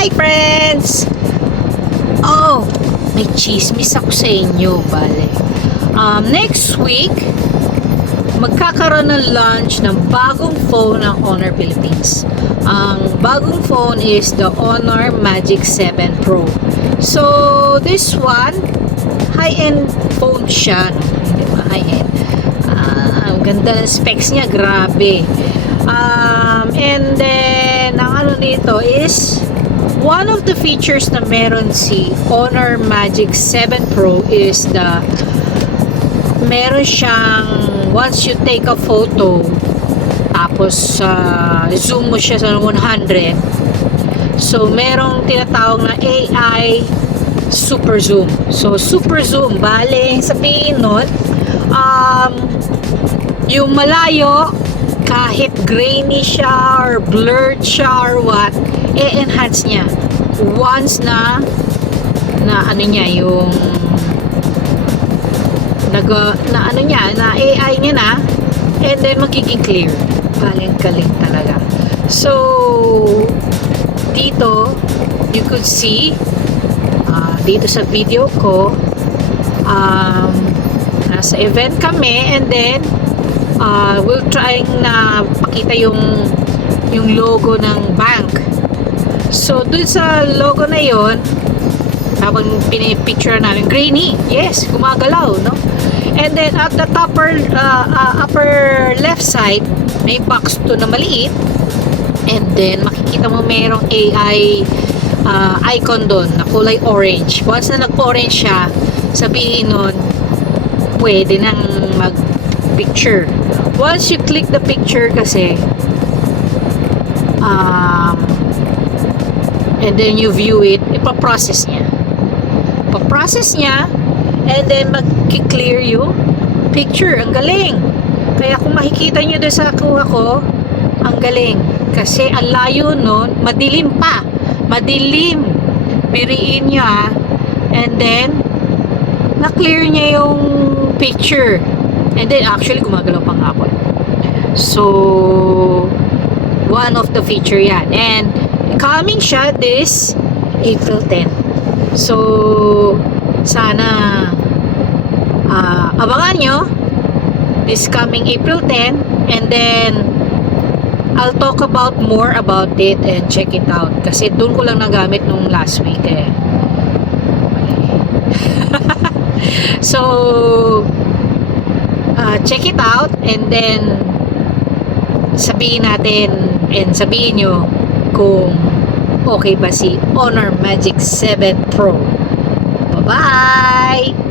Hi, friends! Oh, may chismis ako sa inyo, bale. Um, next week, magkakaroon ng launch ng bagong phone ng Honor Philippines. Ang bagong phone is the Honor Magic 7 Pro. So, this one, high-end phone siya. Hindi ba? High-end. Ah, ang ganda ng specs niya, grabe. Um, and then, ang ano nito is, one of the features na meron si Honor Magic 7 Pro is the meron siyang once you take a photo tapos uh, zoom mo siya sa 100 so merong tinatawag na AI super zoom. So super zoom bale sabihin nun um, yung malayo kahit grainy siya or blurred siya or what e-enhance niya. Once na na ano niya yung nag na ano niya na AI niya na and then magiging clear. Galing galing talaga. So dito you could see ah, dito sa video ko um, nasa event kami and then uh, we'll trying na pakita yung yung logo ng bank. So dun sa logo na yon habang pinipicture namin grainy yes gumagalaw no? And then at the upper uh, uh, upper left side may box to na maliit. And then makikita mo merong AI uh, icon doon na kulay orange. Once na nag orange siya sabihin nun pwede nang mag picture once you click the picture kasi um, and then you view it ipaprocess niya. Paprocess niya and then mag-clear yung picture. Ang galing. Kaya kung makikita nyo doon sa kuha ko ang galing. Kasi ang layo nun madilim pa. Madilim. Biriin nyo ah. And then na-clear niya yung picture and then actually gumagalaw pang hapon so one of the feature yan. And coming siya this April 10 so sana ah, abangan nyo. This coming April 10 and then I'll talk about more about it and check it out. Kasi doon ko lang nagamit nung last week eh so uh, check it out and then sabihin natin and sabihin nyo kung okay ba si Honor Magic 7 Pro. Bye bye